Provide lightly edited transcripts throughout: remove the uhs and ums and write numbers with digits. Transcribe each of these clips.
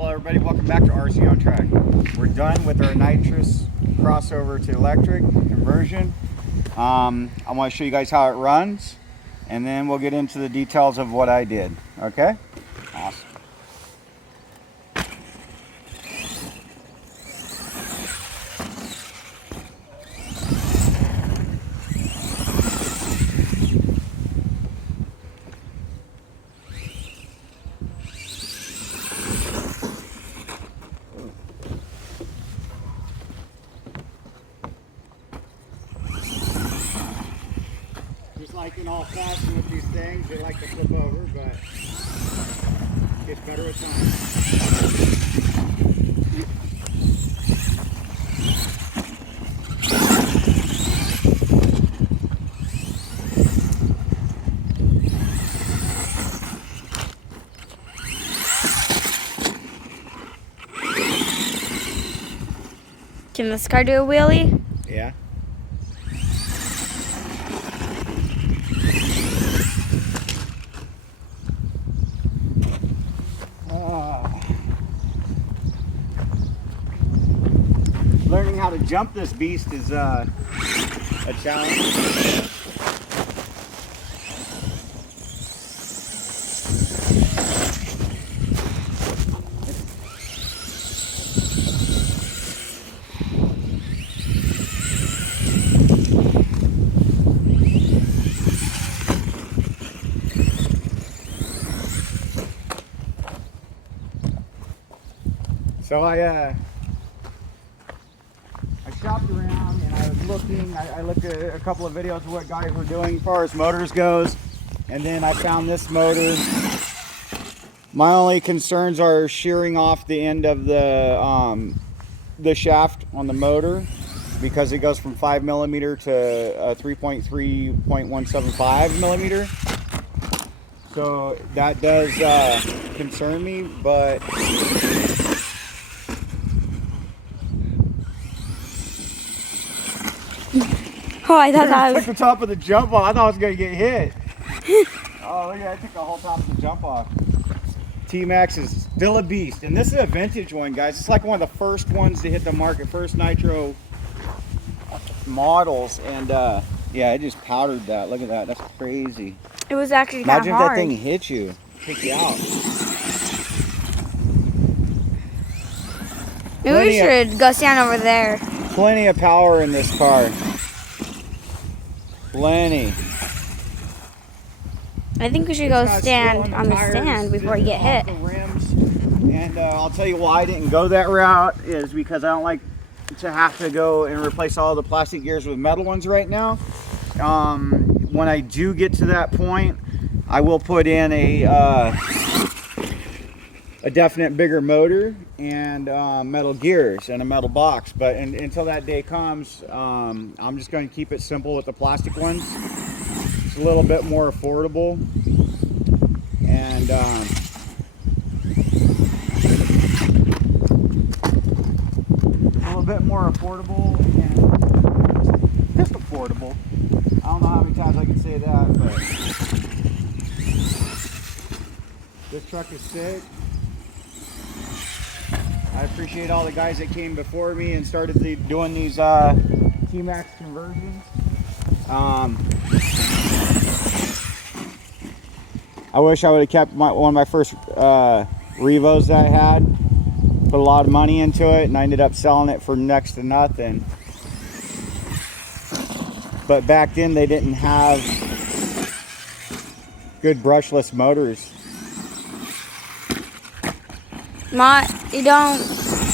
Hello everybody, welcome back to RC on Track. We're done with our nitrous crossover to electric conversion. I want to show you guys how it runs, and then we'll get into the details of what I did. Okay? Awesome. Just like in all fashion with these things, they like to flip over, but it gets better with time. Can this car do a wheelie? Yeah. Learning how to jump this beast is a challenge. So I shopped around and I was looking. I looked at a couple of videos of what guys were doing as far as motors goes, and then I found this motor. My only concerns are shearing off the end of the shaft on the motor, because it goes from 5mm to 3.3.175 millimeter. So that does concern me, but Oh, I thought that I was... took the top of the jump off. I thought I was going to get hit. Oh, look at that. I took the whole top of the jump off. T-Maxx is still a beast. And this is a vintage one, guys. It's like one of the first ones to hit the market. First nitro models. And yeah, it just powdered that. Look at that. That's crazy. It was actually kind of Imagine if hard. that thing hit you. Take you out. Maybe we should go stand over there. Plenty of power in this car. Plenty. I think we should go stand on the stand before we get hit. And I'll tell you why I didn't go that route is because I don't like to have to go and replace all the plastic gears with metal ones right now. When I do get to that point, I will put in a definite bigger motor and metal gears and a metal box, but until that day comes, I'm just going to keep it simple with the plastic ones. It's a little bit more affordable, and a little bit more affordable and just affordable. I don't know how many times I can say that, but this truck is sick. I appreciate all the guys that came before me and started doing these T-Maxx conversions. I wish I would have kept one of my first Revos that I had. Put a lot of money into it, and I ended up selling it for next to nothing. But back then they didn't have good brushless motors.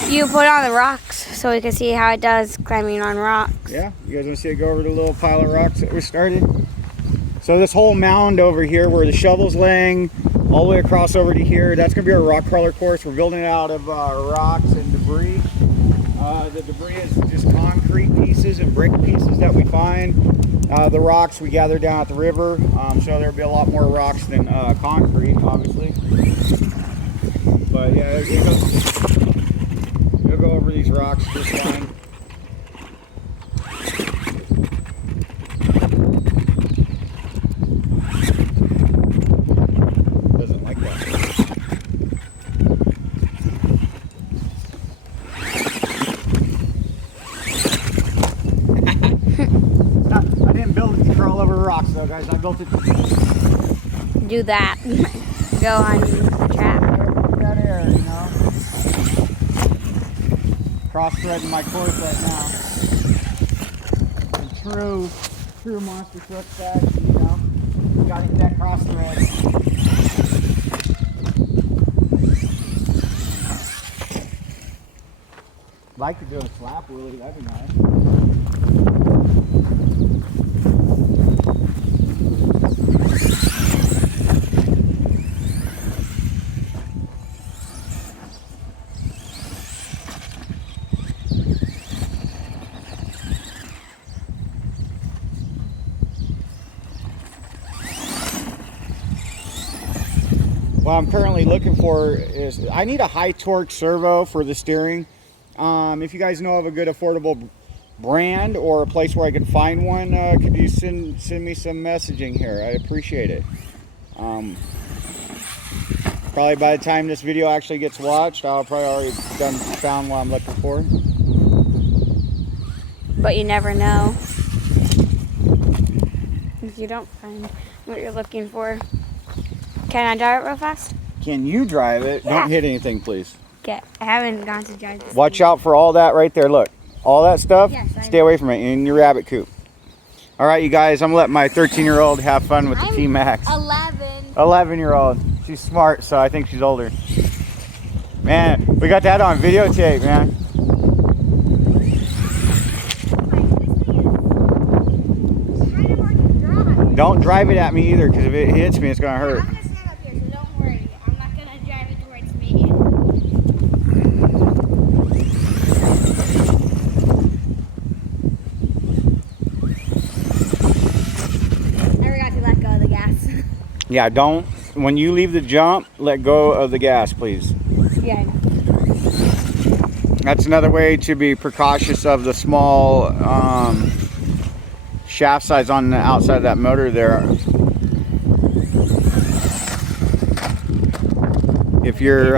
You put on the rocks so we can see how it does climbing on rocks. Yeah, you guys want to see it go over the little pile of rocks that we started? So this whole mound over here where the shovel's laying all the way across over to here, that's going to be our rock crawler course. We're building it out of rocks and debris. The debris is just concrete pieces and brick pieces that we find. The rocks we gather down at the river, so there'll be a lot more rocks than concrete, obviously. But yeah, it'll go over these rocks just fine. Doesn't like that. go, guys. I built it. Do that. Go on the track. That air, you know. Cross-threading my course right now. A true monster truck strategy, you know. Gotta hit that cross-thread. Like to do a slap wheelie, that'd be nice. What I'm currently looking for is, I need a high torque servo for the steering. If you guys know of a good affordable brand or a place where I can find one, could you send me some messaging here? I'd appreciate it. Probably by the time this video actually gets watched, I'll probably already found what I'm looking for. But you never know if you don't find what you're looking for. Can I drive it real fast? Can you drive it? Yeah. Don't hit anything, please. Okay, I haven't gone to drive this. Watch out for all that right there. Look, all that stuff. Yes, I stay know. away from it in your rabbit coop. All right, you guys, I'm gonna let my 13-year-old have fun with the T-Maxx. 11. 11-year-old. She's smart, so I think she's older. Man, we got that on videotape, man. Don't drive it at me either, because if it hits me, it's gonna hurt. I'm gonna stand up here, so don't worry. I'm not gonna drive it towards me. I forgot to let go of the gas. Yeah, don't. When you leave the jump, let go of the gas, please. Yeah, I know. That's another way to be precautious of the small shaft size on the outside of that motor there. If you're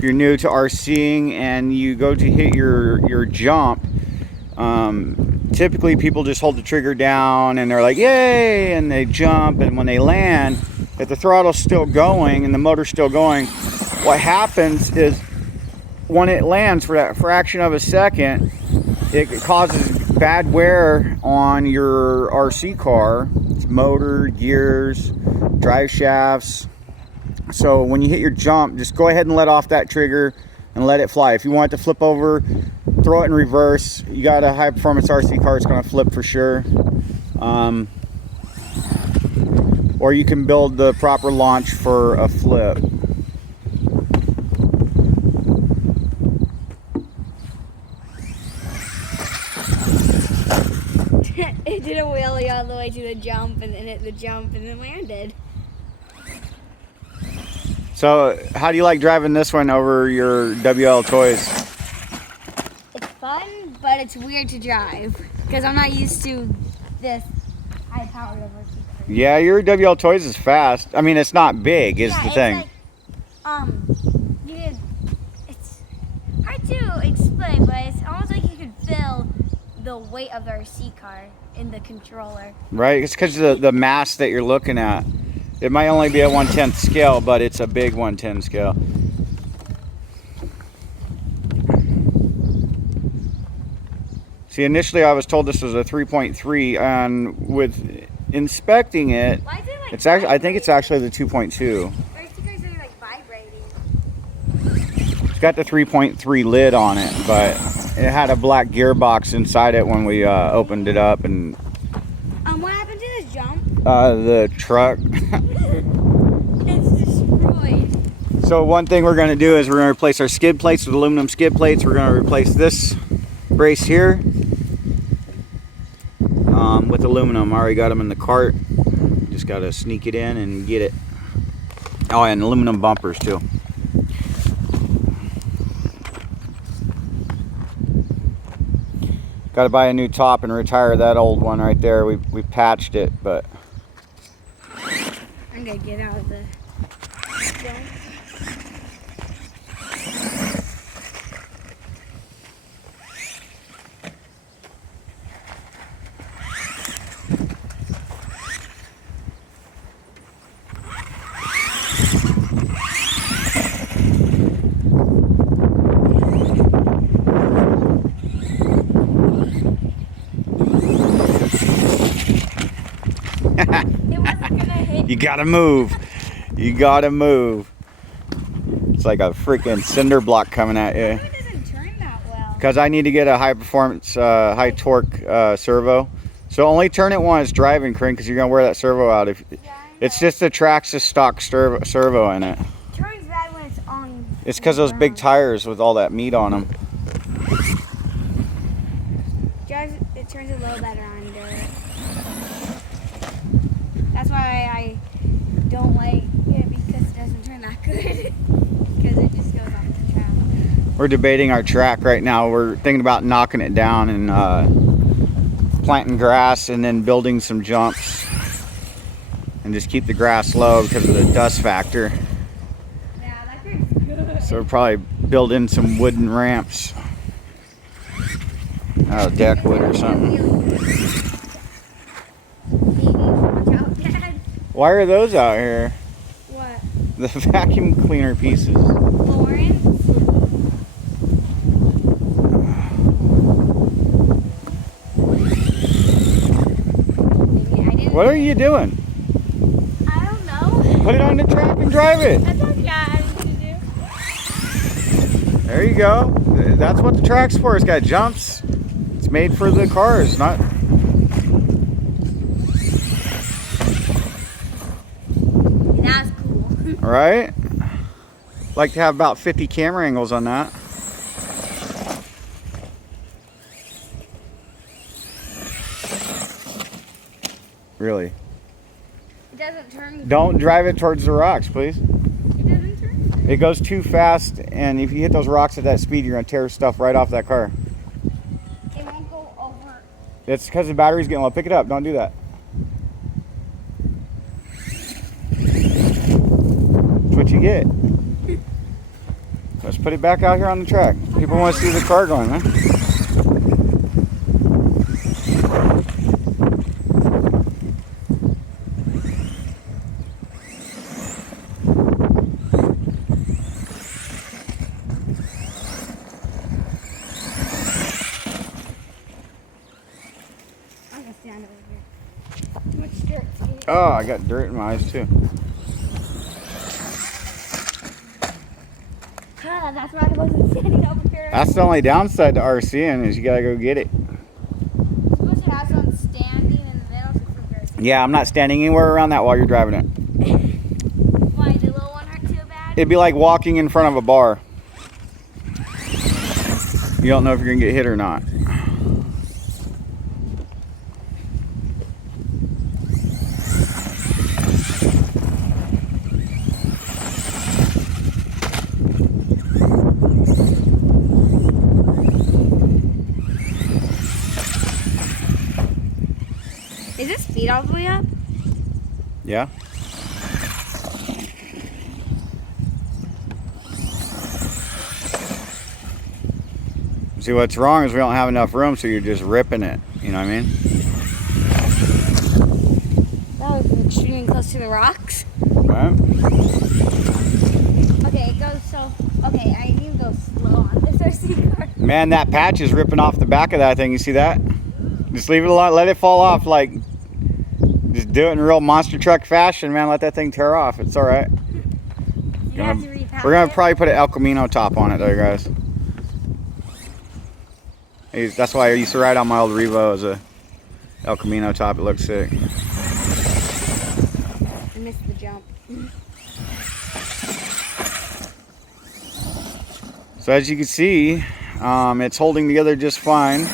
new to RCing and you go to hit your jump, typically people just hold the trigger down and they're like, yay, and they jump, and when they land, if the throttle's still going and the motor's still going, what happens is when it lands for that fraction of a second, it causes bad wear on your RC car. It's motor, gears, drive shafts. So when you hit your jump, just go ahead and let off that trigger and let it fly. If you want it to flip over, throw it in reverse. You got a high performance RC car, it's going to flip for sure. Or you can build the proper launch for a flip. It did a wheelie all the way to the jump and then hit the jump and then landed. So how do you like driving this one over your WL toys? It's fun, but it's weird to drive because I'm not used to this high-powered RC car. Yeah, your WL toys is fast. I mean, it's not big, is the it's thing. Like, it's hard to explain, but it's almost like you could feel the weight of the RC car in the controller. Right, it's because of the mass that you're looking at. It might only be a 1/10 scale, but it's a big 1/10 scale. See, initially I was told this was a 3.3, and with inspecting it, Why is it like it's actually, I think it's actually the 2.2. RC cars are like vibrating. It's got the 3.3 lid on it, but it had a black gearbox inside it when we opened it up, and What happened to this jump? the truck. It's destroyed. So one thing we're going to do is we're going to replace our skid plates with aluminum skid plates. We're going to replace this brace here with aluminum. I already got them in the cart. Just got to sneak it in and get it. Oh, and aluminum bumpers too. Got to buy a new top and retire that old one right there. We patched it, but I'm gonna get out of the jump. gotta move. You gotta move. It's like a freaking cinder block coming at you. It doesn't turn that well. Because I need to get a high performance, high torque servo. So only turn it when it's driving, Corinne, because you're gonna wear that servo out. It's just the Traxxas stock servo in it. It turns bad when it's on. It's because those big tires with all that meat on them. It turns a little better on dirt. That's why I don't like it, because it doesn't turn that good. Because it just goes off the track. We're debating our track right now. We're thinking about knocking it down and planting grass and then building some jumps. And just keep the grass low because of the dust factor. Yeah, that feels good. So we'll probably build in some wooden ramps. Out of deck wood or something. Watch out, Dad. Why are those out here? What? The vacuum cleaner pieces. Lawrence? What are you doing? I don't know. Put it on the track and drive it. That's what I need to do. There you go. That's what the track's for. It's got jumps. It's made for the cars, not. That's cool. Right? Like to have about 50 camera angles on that. Really? It doesn't turn. Don't drive it towards the rocks, please. It doesn't turn. It goes too fast, and if you hit those rocks at that speed, you're going to tear stuff right off that car. It won't go over. It's because the battery's getting low. Pick it up. Don't do that. That's what you get. Let's put it back out here on the track. People want to see the car going, man. I'm gonna stand over here. Too much dirt. Oh, I got dirt in my eyes too. That's why I wasn't standing over here. That's the only downside to RCing is you gotta go get it. Supposed to have someone standing in the middle for first. Yeah, I'm not standing anywhere around that while you're driving it. Why, the little one aren't too bad? It'd be like walking in front of a bar. You don't know if you're gonna get hit or not. Is this speed all the way up? Yeah. See, what's wrong is we don't have enough room, so you're just ripping it. You know what I mean? That was extremely close to the rocks. Right? Okay, it goes so. Okay, I need to go slow on this RC car. Man, that patch is ripping off the back of that thing. You see that? Just leave it alone. Let it fall off. Like, just do it in real monster truck fashion, man. Let that thing tear off. It's all right. You have to repatch We're gonna it? probably put an El Camino top on it, though, guys. That's why I used to ride on my old Revo as a El Camino top. It looks sick. I missed the jump. So as you can see, it's holding together just fine.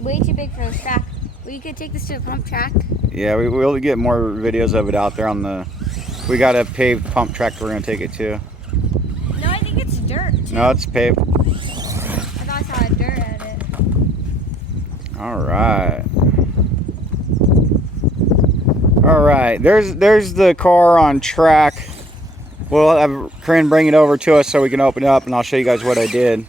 Way too big for the track. We could take this to a pump track. Yeah, we'll get more videos of it out there on the. We got a paved pump track we're gonna take it to. No, I think it's dirt. Too. No, it's paved. I thought I saw dirt at it. All right. All right. There's the car on track. We'll have Corinne bring it over to us so we can open it up, and I'll show you guys what I did.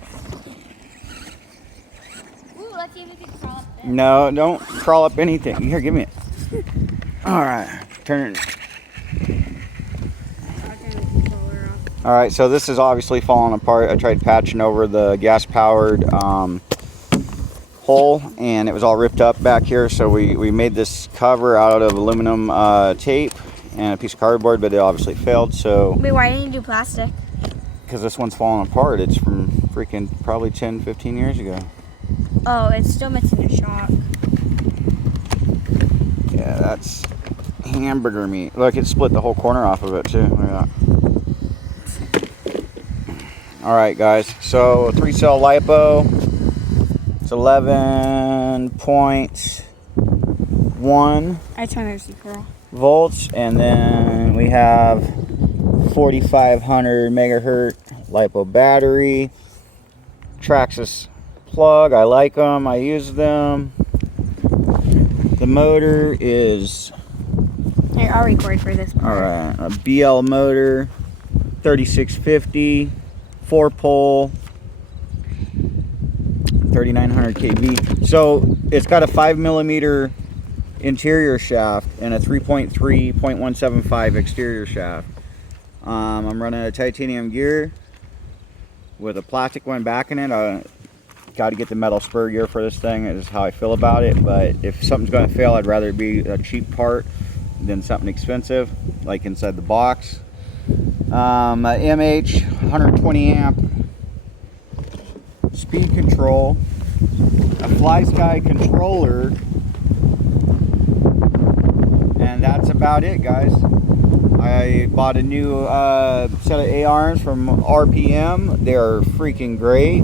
Ooh, let's see if we can crawl up there. No, don't crawl up anything. Here, give me it. All right. Turn it. I'll turn the controller off. All right, so this is obviously falling apart. I tried patching over the gas-powered hole pole, and it was all ripped up back here, so we made this cover out of aluminum tape and a piece of cardboard, but it obviously failed. So Wait, why didn't you do plastic? because this one's falling apart. It's from freaking probably 10-15 years ago. Oh, it's still missing a shock. Yeah, that's hamburger meat. Look, it split the whole corner off of it too. Look at that. All right, guys. So 3-cell lipo. It's 11.1 I turn their secret. volts, and then we have 4,500 megahertz lipo battery. Traxxas plug. I like them. I use them. The motor is Here, I'll record for this part. all right. A BL motor, 3650, 4-pole, 3,900 kV. So it's got a 5mm interior shaft and a 3.3.175 exterior shaft. I'm running a titanium gear with a plastic one back in it. Got to get the metal spur gear for this thing, is how I feel about it. But if something's going to fail, I'd rather it be a cheap part than something expensive, like inside the box. A MH 120 amp speed control, a Fly Sky controller, and that's about it, guys. I bought a new set of A-arms from RPM. They are freaking great.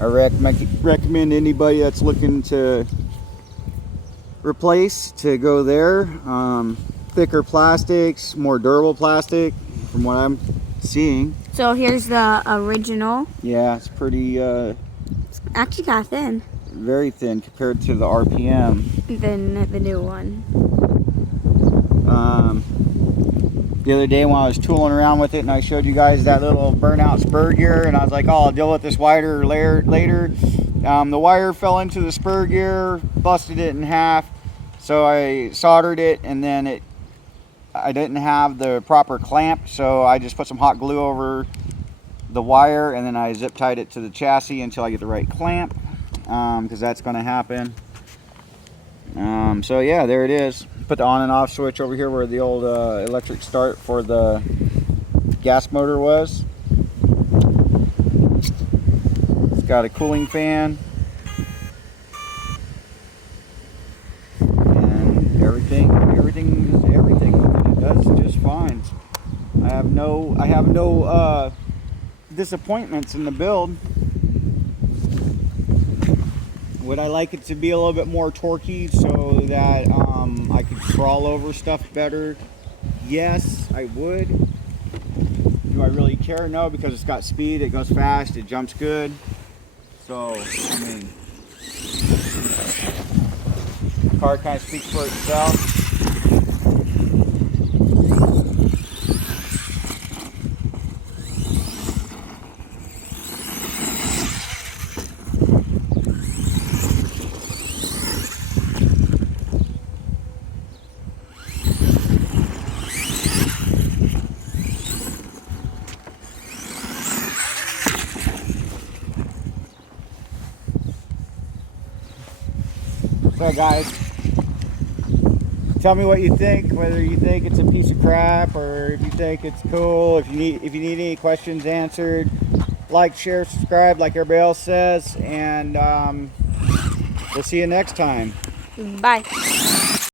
I recommend anybody that's looking to replace to go there. Thicker plastics, more durable plastic from what I'm seeing. So here's the original. Yeah, it's pretty It's actually kind of thin very thin compared to the RPM. than the new one. The other day when I was tooling around with it and I showed you guys that little burnout spur gear, and I was like, oh, I'll deal with this wire later. The wire fell into the spur gear, busted it in half, so I soldered it, and then I didn't have the proper clamp, so I just put some hot glue over the wire, and then I zip tied it to the chassis until I get the right clamp, because that's going to happen. So yeah, there it is. Put the on and off switch over here where the old electric start for the gas motor was. It's got a cooling fan, and everything it does just fine. I have no disappointments in the build. Would I like it to be a little bit more torquey so that I could crawl over stuff better? Yes, I would. Do I really care? No, because it's got speed, it goes fast, it jumps good. So, I mean, the car kind of speaks for itself. So guys, tell me what you think, whether you think it's a piece of crap or if you think it's cool. If you need any questions answered, like, share, subscribe like everybody else says, and we'll see you next time. Bye.